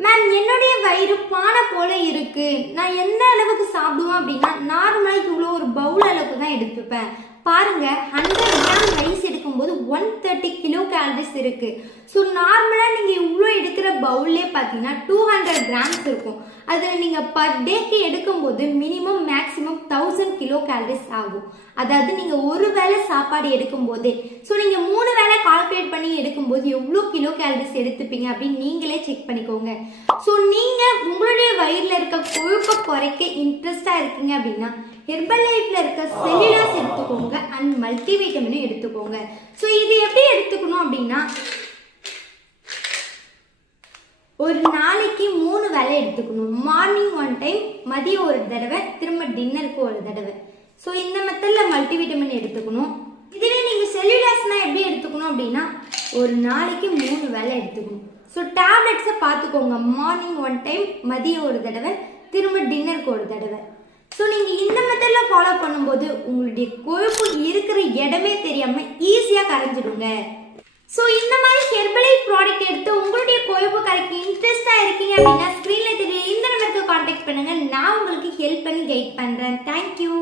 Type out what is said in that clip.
Ma'am என்னுடைய வயிறு பானை போல இருக்கு, நான் எந்த அளவுக்கு சாப்பிடுவேன் அப்படின்னா நார்மலாக இவ்வளோ ஒரு பவுல் அளவுக்கு தான் எடுத்துப்பேன். பாருங்க 100 கிராம் ரைஸ் எடுக்கும்போது 130 கிலோ கேலரிஸ் இருக்கு. ஸோ நார்மலாக நீங்கள் இவ்வளோ எடுக்கிற பவுல்லே பார்த்தீங்கன்னா 200 கிராம்ஸ் இருக்கும். அதில் நீங்கள் பர் டேக்கு எடுக்கும்போது மினிமம் மேக்ஸிமம் 1000 கிலோ கேலரிஸ் ஆகும். அதாவது நீங்கள் ஒரு வேளை சாப்பாடு எடுக்கும்போது, ஸோ நீங்கள் 3 வேளை கால்குலேட் பண்ணி எடுக்கும்போது எவ்வளோ கிலோ கேலரிஸ் எடுத்துப்பீங்க அப்படின்னு நீங்களே செக் பண்ணிக்கோங்க. ஸோ நீங்கள் உங்களுடைய வயிறில் இருக்க கொழுப்பை குறைக்க இன்ட்ரெஸ்டாக இருக்கீங்க அப்படின்னா ஹெர்பல் லைஃப்ல இருக்க செல்லுலாஸ் எடுத்துக்கோங்க அண்ட் மல்டிவிட்டமினும் எடுத்துக்கோங்க. ஸோ இது எப்படி எடுத்துக்கணும் அப்படின்னா ஒரு நாளைக்கு 3 வேளை எடுத்துக்கணும். மார்னிங் 1 டைம், மதியம் ஒரு தடவை, திரும்ப டின்னருக்கு ஒரு தடவை. ஸோ இந்த மெத்தடில் மல்டிவிட்டமின் எடுத்துக்கணும். இதுவே நீங்கள் செல்லுலாஸ்னா எப்படி எடுத்துக்கணும் அப்படின்னா ஒரு நாளைக்கு 3 வேளை எடுத்துக்கணும். ஸோ டேப்லெட்ஸை பார்த்துக்கோங்க. மார்னிங் 1 டைம், மதியம் ஒரு தடவை, திரும்ப டின்னருக்கு ஒரு தடவை. ஸோ நீங்கள் இந்த மெத்தடில் ஃபாலோ பண்ணும்போது உங்களுடைய கொழுப்பு இருக்கிற இடமே தெரியாமல் ஈஸியாக கரைஞ்சிடுங்க. ஸோ இந்த மாதிரி ஹெர்பலைஃப் ப்ராடக்ட் எடுத்து உங்களுடைய கொழுப்பு கரைக்க இன்ட்ரெஸ்டாக இருக்கீங்க அப்படின்னா ஸ்க்ரீனில் தெரிய இந்த நம்பருக்கு கான்டாக்ட் பண்ணுங்கள். நான் உங்களுக்கு ஹெல்ப் பண்ணி கைட் பண்ணுறேன். தேங்க்யூ.